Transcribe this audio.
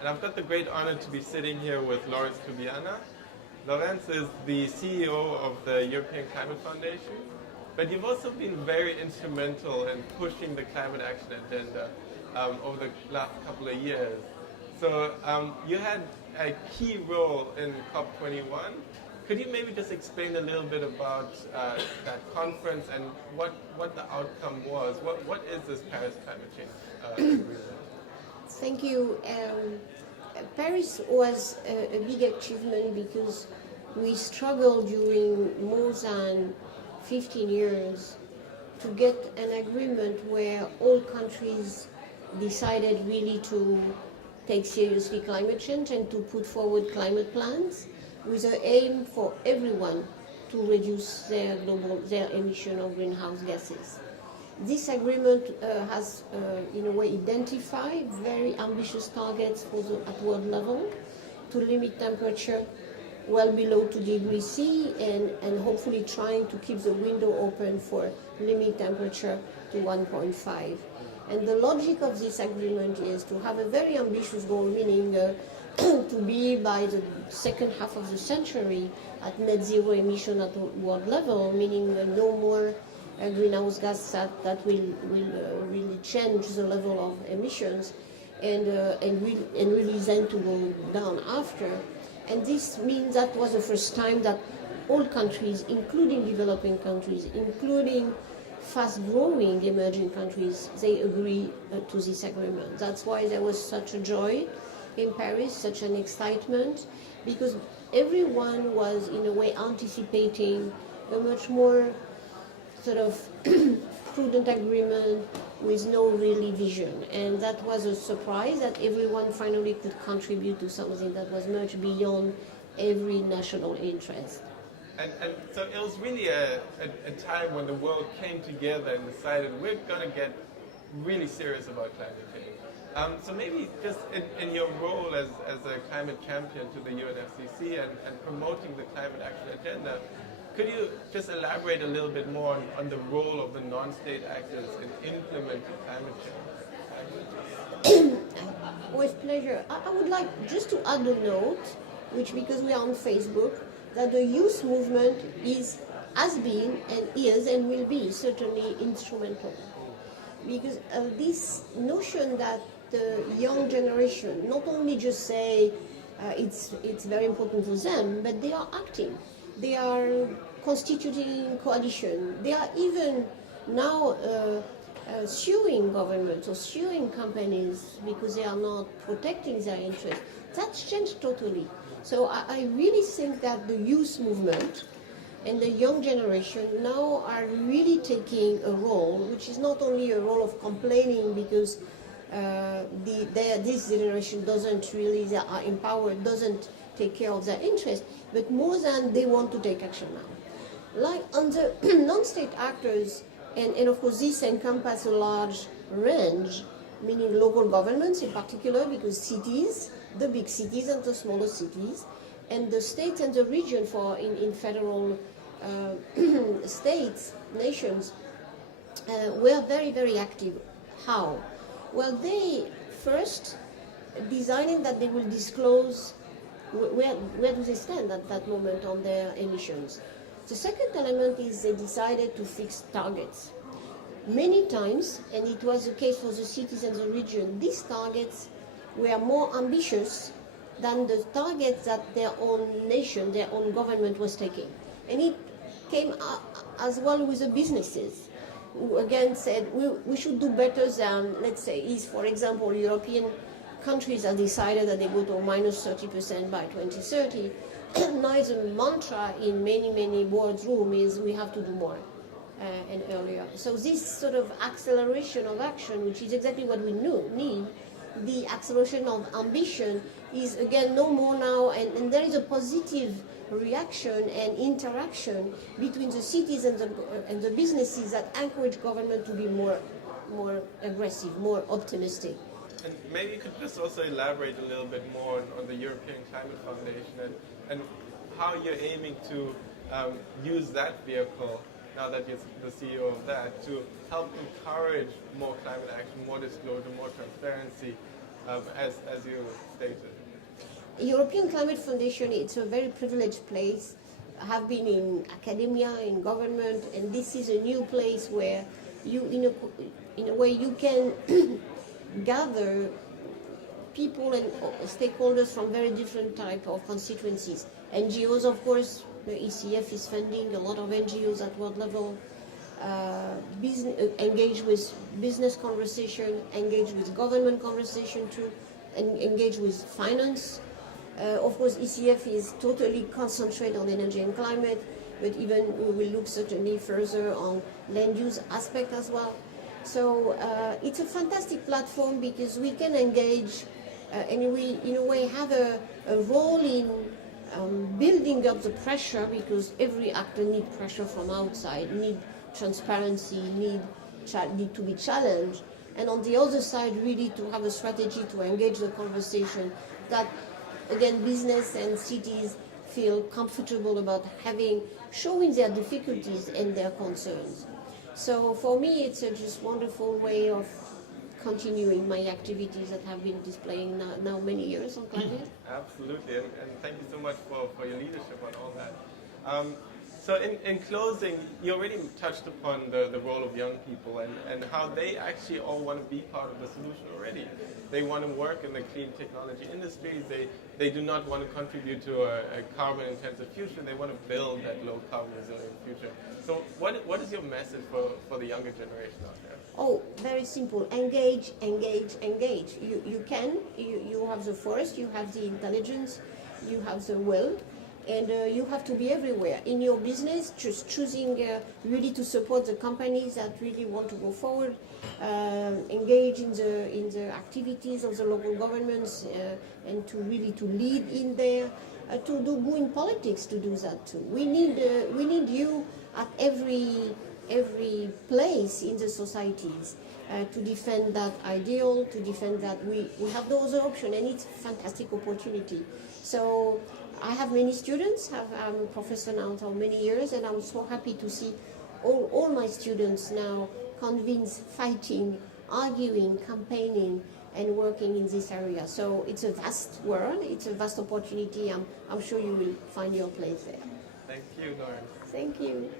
And I've got the great honor to be sitting here with Laurence Tubiana. Laurence is the CEO of the European Climate Foundation, but you've also been very instrumental in pushing the climate action agenda over the last couple of years. So you had a key role in COP21. Could you maybe just explain a little bit about that conference and what the outcome was? What is this Paris climate change agreement? Thank you. Paris was a big achievement because we struggled during more than 15 years to get an agreement where all countries decided really to take seriously climate change and to put forward climate plans with an aim for everyone to reduce their emission of greenhouse gases. This agreement has, in a way, identified very ambitious targets at world level to limit temperature well below 2 degrees C and hopefully trying to keep the window open for limit temperature to 1.5. And the logic of this agreement is to have a very ambitious goal, meaning to be by the second half of the century at net zero emission at world level, meaning no more greenhouse gas that will really change the level of emissions and really then to go down after. And this means that was the first time that all countries, including developing countries, including fast-growing emerging countries, they agree to this agreement. That's why there was such a joy in Paris, such an excitement, because everyone was in a way anticipating a much more sort of prudent agreement with no really vision. And that was a surprise that everyone finally could contribute to something that was much beyond every national interest. And so it was really a time when the world came together and decided we're going to get really serious about climate change. So maybe just in your role as a climate champion to the UNFCCC and promoting the climate action agenda, could you just elaborate a little bit more on the role of the non-state actors in implementing climate change? With pleasure. I would like just to add a note, which because we are on Facebook, that the youth movement has been and is and will be certainly instrumental. Because of this notion that the young generation not only just say it's very important for them, but they are acting. They are constituting coalition. They are even now suing governments or suing companies because they are not protecting their interests. That's changed totally. So I really think that the youth movement and the young generation now are really taking a role, which is not only a role of complaining because this generation doesn't really, they are empowered, doesn't take care of their interests, but more than they want to take action now. Like on the non-state actors, and of course this encompasses a large range, meaning local governments in particular, because cities, the big cities and the smaller cities, and the states and the region in federal states, nations, were very, very active. How? Well, they first deciding that they will disclose where do they stand at that moment on their emissions. The second element is they decided to fix targets. Many times, and it was the case for the cities and the region, these targets were more ambitious than the targets that their own nation, their own government was taking. And it came as well with the businesses, who again said we should do better than, let's say, for example, European countries have decided that they go to minus 30% by 2030. Now the mantra in many boardrooms is we have to do more and earlier. So this sort of acceleration of action, which is exactly what we need, the acceleration of ambition is again no more now, and there is a positive reaction and interaction between the cities and the businesses that encourage government to be more aggressive, more optimistic. And maybe you could just also elaborate a little bit more on the European Climate Foundation and how you're aiming to use that vehicle, now that you're the CEO of that, to help encourage more climate action, more disclosure, more transparency as you stated? European Climate Foundation, it's a very privileged place. I have been in academia, in government, and this is a new place where you, in a way, you can gather people and stakeholders from very different type of constituencies. NGOs, of course, the ECF is funding a lot of NGOs at world level. Engage with business conversation, engage with government conversation too, and engage with finance. Of course, ECF is totally concentrated on energy and climate, but even we will look certainly further on land use aspect as well. So it's a fantastic platform because we can engage and we, in a way, have a role in building up the pressure, because every actor needs pressure from outside, need transparency, need to be challenged. And on the other side, really to have a strategy to engage the conversation that, again, business and cities feel comfortable about showing their difficulties and their concerns. So for me, it's a just wonderful way of continuing my activities that have been displaying now many years on climate. Absolutely, and thank you so much for your leadership on all that. So in closing, you already touched upon the role of young people and how they actually all want to be part of the solution already. They want to work in the clean technology industries. They do not want to contribute to a carbon-intensive future. They want to build that low-carbon resilient future. So what is your message for the younger generation out there? Oh, very simple. Engage, engage, engage. You have the force, you have the intelligence, you have the will, and you have to be everywhere. In your business, just choosing really to support the companies that really want to go forward, engage in the activities of the local governments, and to really to lead in there, to do good politics to do that too. We need you at every place in the societies to defend that ideal, to defend that we have no other option, and it's a fantastic opportunity. So I have many students, I'm a professor now for many years, and I'm so happy to see all my students now convinced, fighting, arguing, campaigning, and working in this area. So it's a vast world, it's a vast opportunity. I'm sure you will find your place there. Thank you, Laurence. Thank you.